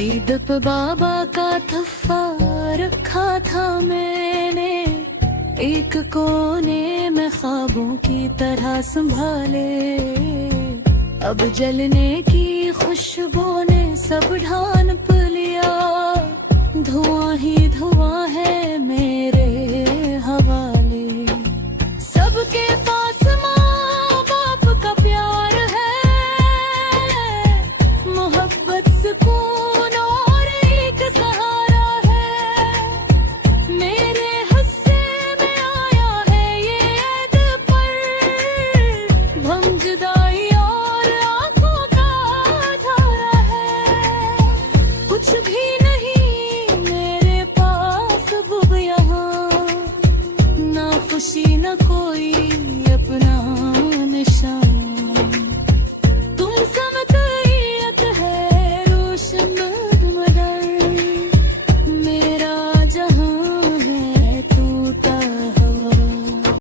ईद पे बाबा का तोहफा रखा था मैंने, एक कोने में ख्वाबों की तरह संभाले। अब जलने की खुशबू ने सब ढाल